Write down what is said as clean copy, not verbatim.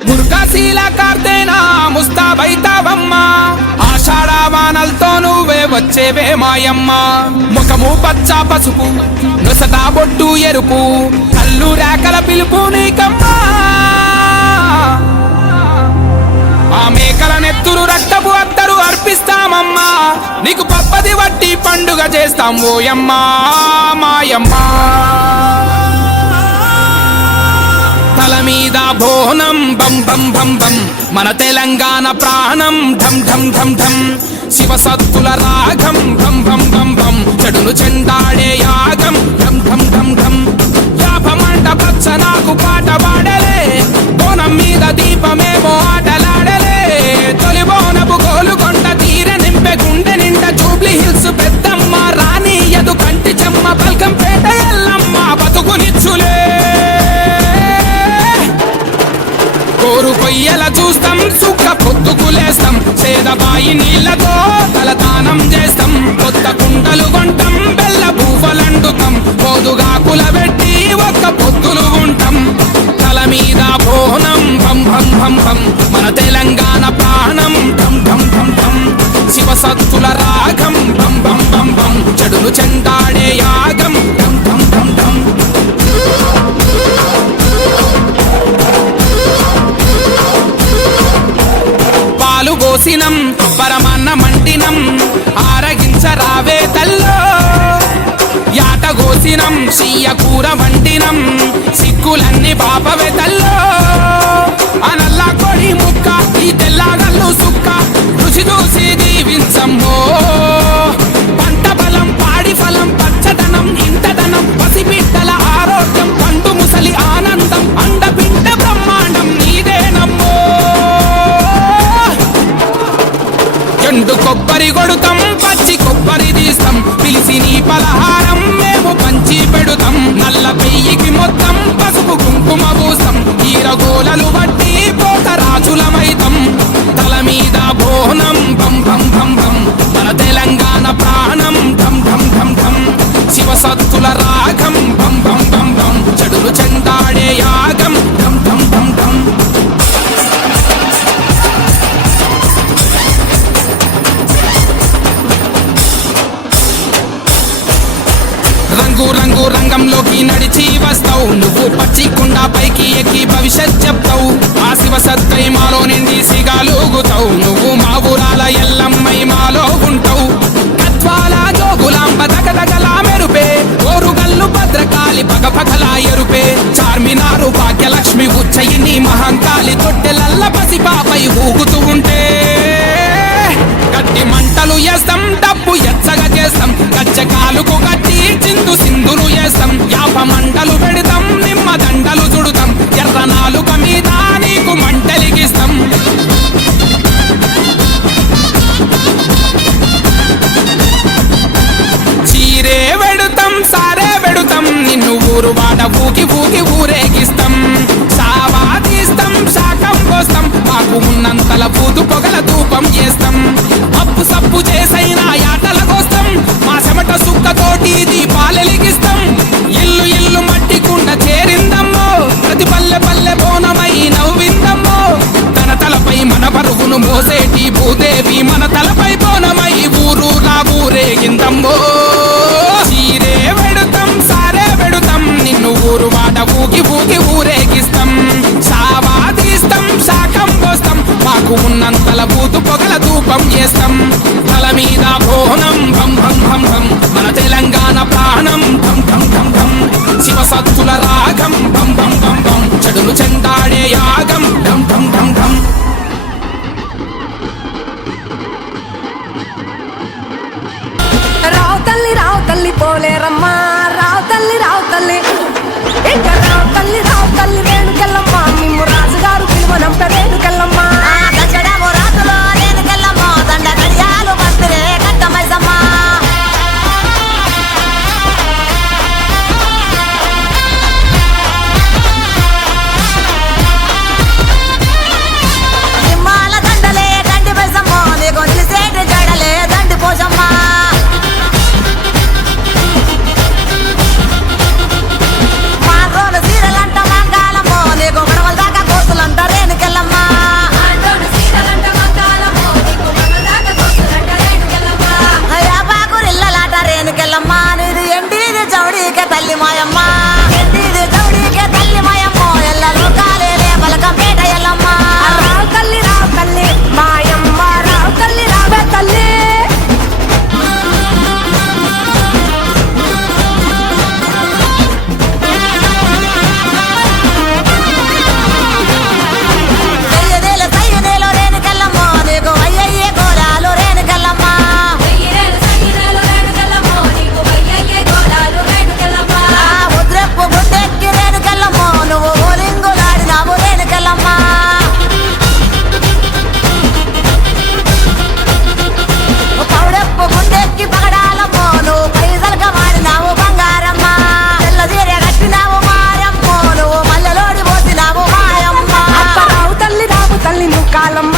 ముర్కాశీల కార్తేనా ముస్తాబైతావమ్మ ఆషాఢవానలతో నువ్వే వచ్చేవే మాయమ్మ ముఖము పచ్చ పసుపు నొసట బొట్టు ఎరుపు కళ్ళు రేఖల పిలుపు నీకమ్మా ఆ మేకల నెత్తురు రక్తపు అత్తరు అర్పిస్తామమ్మా నీకు పప్పది వట్టి పండుగ చేస్తాం ఓయమ్మా మాయమ్మా తల మీద బోనం బం బం బం బం మన తెలంగాణ ప్రాణం ఢం ఢం ఢం ఢం శివసత్తుల రాగం భం భం భం భం చెడును చెండాడే యాగం ఢం ఢం ఢం ఢం యాపమంట పచ్చ నాకు పాట పాడలే బోనం మీద దీపమేమో ఆటలాడలే తొలి బోనపు గోలుకొండ తీర నింపె గుండె నిండా జూబ్లీ హిల్స్ పెద్దమ్మ రాణి యదు కంటి చెమ్మ పల్కంపేట ఎల్లమ్మ బతుకునిచ్చులే కోరు కొయ్యల చూస్తాం సుక్క పొద్దుకులేస్తాం సేదబాయి నీళ్లతో తలదానం చేస్తాం కొత్త కుండలు కొంటాం బెల్ల పువ్వలండుతాం పోదుగాకుల పెట్టి ఒక్క పొద్దులు ఉంటాం తల మీద బోనం భం భం భం భం మన తెలంగాణ ప్రాణం ఢం ఢం ఢం ఢం శివసత్తుల రాగం భం భం భం భం చెడును చెండాడే యాగం ఢం ఢం ఢం ఢం పాలు పోసినం పరమాన్న మంటినం ఆరగించరావే తల్లో యాట గోసినం సీయ కూర వండినం సిక్కులన్నీ బాపవే తల్లో అనల్లా కొడి ముక్క ఈ తెల్లగల్లు సుక్క రుచి చూసి దీవించమ్మో పంట బలం పాడి ఫలం పచ్చదనం ఇంతదనం పసిబిడ్డల ఆరోగ్యం పండు ముసలి ఆనందం అండబిడ్డ బ్రహ్మాండం నీదేనమ్మో ఎండు కొబ్బరి కొడుతాం పచ్చి కొబ్బరి తీస్తాం పిలిసి నీ పలహారం మేము పంచి పెడుతాం నల్ల పెయ్యికి మొత్తం పసుపు కుంకుమ పూస్తాం ఈరగోలలు బట్టి పోత రాజులమైతం తల మీద బోనం భం భం భం భం మన తెలంగాణ ప్రాణం ఢం ఢం ఢం ఢం శివసత్తుల రాగం భం భం భం భం చెడులు చెండాడే యాగం ఢం ఢం ఢం ఢం రంగు రంగు రంగంలోకి నడిచి వస్తావు నువ్వు పచ్చి కుండ పైకి ఎక్కి భవిష్యత్ చెప్తావు ఆ శివ సత్తై మాలో నిండి సిగాలుగుతావు నువ్వు మా ఊరాల ఎల్లమ్మై మాలో ఉంటావు కత్వాల జోగులాంబ దగదగలా మెరుపే ఓరుగల్లు భద్రకాళి పగపగలా ఎరుపే చార్మినారు భాగ్యలక్ష్మి ఉచ్చయిని మహంకాళి తొట్టెలల్ల పసిపాపై ఊగుతూ ఉంటే గట్టి మంటలు వేస్తాం డబ్బు ఎచ్చగా చేస్తాం గచ్చకాలుకు గట్టి చిందు సింధులు వేస్తాం యాప మంటలు పెడతాం నిమ్మ దండలు చుడుతాం ఎర్ర నాలుక మీద నీకు మంటలిగిస్తాం చీరే వెడుతాం సారే వెడుతాం నిన్ను ఊరు వాడ ఊకి ఊకి ఊరేగిస్తాం సావా తీస్తాం శాఖం పోస్తాం మాకు ఉన్నంతల పూదు పొగల ధూపం చేస్తాం అప్పు సప్పు చేసైనా యాటల కోస్తాం మా చెమట సుక్కతోటి దీపాలెలిగిస్తాం ఇల్లు ఇల్లు మట్టి కుండ చేరిందమ్మో ప్రతి పల్లె పల్లె బోనమై నవ్విందమ్మో తన తలపై మన పరుగును మోసేటి భూదేవి మన తలపై బోనమై ఊరూరా ఊరేగిందమ్మో చీరే వెడుతాం సారే వెడుతాం నిన్ను ఊరు వాడ ఊకి ఊకి ఊరేగిస్తాం సావా తీస్తాం శాఖం పోస్తాం మాకు ఉన్నంతల బూతు పొగల ధూపం చేస్తాం తల మీద బోనం భం భం భం భం మన తెలంగాణ ప్రాణం ఢం ఢం ఢం ఢం శివసత్తుల రాగం భం భం భం భం చెడును చెండాడే యాగం ఢం ఢం ఢం ఢం రావు తల్లి పోలేరమ్మా రావు తల్లి ఇక రావు తల్లి వేణుకెళ్ళమ్మ మిమ్ము రాజుగారు పిలువనంప వేణుకెళ్ళమ్మ రాజులో వేణుకెళ్ళమ్మ దండ గడియాలు మంత్రే కట్టమైసమ్మ కాలమ్మ